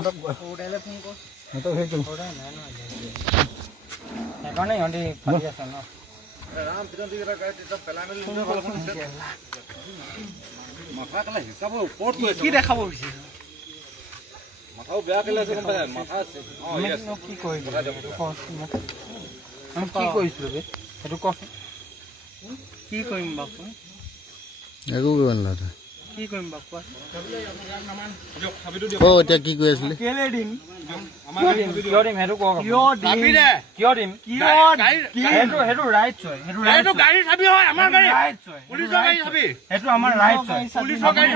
হতক ওডালে phone কৰ হতক হেতু ওডা নাই ন একানে হন্দি ফাটি আছে ন রাম পিতন দিরা গাড়ি তো পেলা মেলি উঠে ভালো করে মাথা কলা হিসাব কোট কি দেখাবো হইছে মাথাও বেয়া কলা আছে কোন মাথা আছে ইয়েস কি কই আমি কি কইছিল বে এটো ক কি কইম বাপু একো কইন না কি কইম বাপু ও এটা কি কই আছিল কেলে দিম আমাৰ কিয় দিম হেতু ক দাবি দে কিয় দিম হেতু ৰাইট হয় হেতু গাড়ী চাবি হয় আমাৰ গাড়ী পুলিচৰ গাড়ী চাবি হেতু আমাৰ ৰাইট হয় পুলিচৰ গাড়ী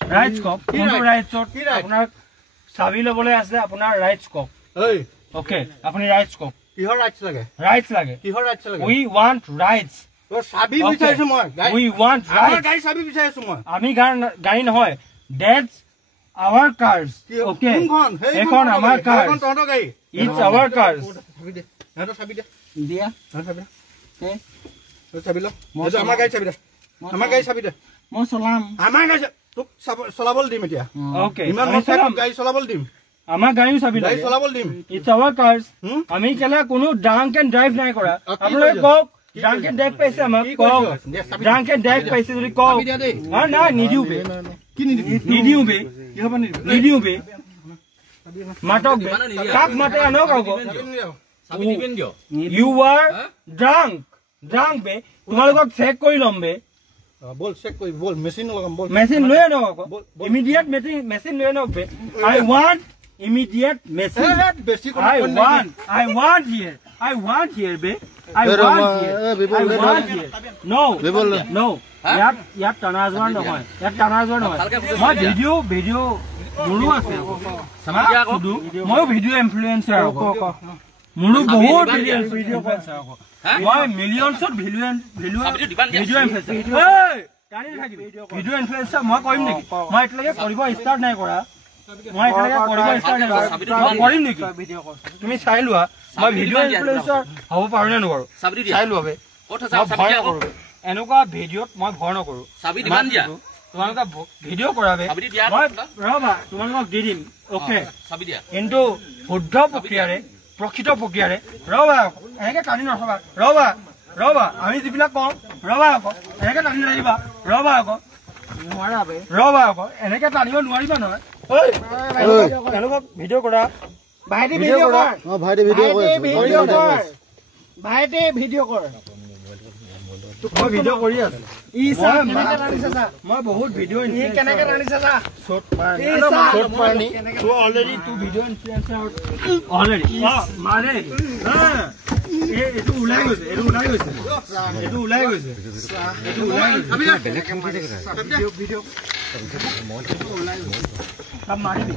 ৰাইট স্কপ কোনটো ৰাইট আপোনাৰ চাবি লবলৈ আছে আপোনাৰ ৰাইট স্কপ এই ওকে আপুনি ৰাইট স্কপ কিহৰ ৰাইটস লাগে কিহৰ ৰাইটস লাগে উই ওয়ান্ট ৰাইটস তো চাবি বিচাৰিছো মই উই ওয়ান্ট ৰাইটস আমাৰ গাড়ী চাবি বিচাৰিছো মই আমি গাড়ী নহয় দ্যাটস our cars okay এখন আমাৰ কাৰ এখন তহঁতৰ গাড়ী it's our cars চাবি দে হেটো চাবি দে দিয়া চাবি দে তো চাবি ল হেটো আমাৰ গাড়ী চাবি দে আমাৰ গাড়ী চাবি দে মই চলাম আমাৰ গাড়ী তোক চলাবল দিম এতিয়া ওকে ইমান গাড়ী চলাবল দিম আমাৰ গাড়ীও চাবি গাড়ী চলাবল দিম it's our cars আমি কেলা কোনো ড্ৰাংক এণ্ড ড্ৰাইভ নাই কৰা আপোনালোকে কক ড্ৰাংক এণ্ড ড্ৰাইভ পাইছে আমাক কক ড্ৰাংক এণ্ড ড্ৰাইভ পাইছে যদি কক না নিদিও বে কি নিদিও বে কি হ'ব নিদিও বে মাটক বে কাক মাতে আনক আকৌ চাবি দিবেন দিও you are drunk বে তোমালোকক চেক কৰি লম বে বল চেক কৰি বল মেশিন লগাম বল মেশিন লৈ আনো আকৌ ইমিডিয়েট মেশিন লৈ আনো বে I want immediate message I want here be I want here no ইয়াত টানাজোৱা নহয় মই ভিডিও মোৰো আছে মই ভিডিও ইনফ্লুয়েন্সাৰ মোৰো বহুত ভিডিও ইনফ্লুয়েন্সাৰ মই মিলিয়নছত ভিডিও ইনফ্লুয়েন্সাৰ মই কৰিম নেকি মই এতিয়ালৈকে কৰিব ষ্টাৰ্ট নাই কৰা মই এতিয়ালৈকে কৰিব ষ্টাৰ্ট নাই কৰা কৰিম নেকি তুমি চাই লোৱা মই ভিডিও ইনফ্লুয়েন্সাৰ হ'ব পাৰো নে নোৱাৰো চাই লোৱা বে এনেকুৱা ভিডিঅ'ত মই ভয় নকৰো চাবি দিমান দিয়া তোমালোকে ভিডিঅ' কৰাবে মই ৰবা তোমালোকক দি দিম ওকে চাবি দিয়া কিন্তু শুদ্ধ প্ৰক্ৰিয়াৰে প্ৰকৃত প্ৰক্ৰিয়াৰে ৰবা এনেকে টানি নথবা ৰবা আমি যিবিলাক কওঁ ৰবা আকৌ এনেকে টানি নাহিবা ৰবা আকৌ নোৱাৰাবে ৰবা আকৌ এনেকে টানিব নোৱাৰিবা নহয় ঐ তেওঁলোকক ভিডিঅ' কৰা ভাইটি ভিডিঅ' কৰ ভাইটি ভিডিঅ' কৰ মই ভিডিঅ' কৰি আছো মই বহুত ভিডিঅ' কেনেকে ৰানিছা যা শৰ্ট মাৰনি তো already two video' influencer already মাৰে এইটো ওলাই গৈছে বেলেগ কাম কৰি থাকে ভিডিঅ' সব মাৰিবি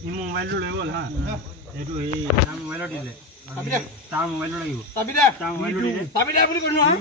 ই মোবাইলটো লৈ গ'ল হা এইটো এই তাৰ মোবাইলত দিলে তাৰ মোবাইলটো লাগিব চাবি দে বুলি কৈছো নহয়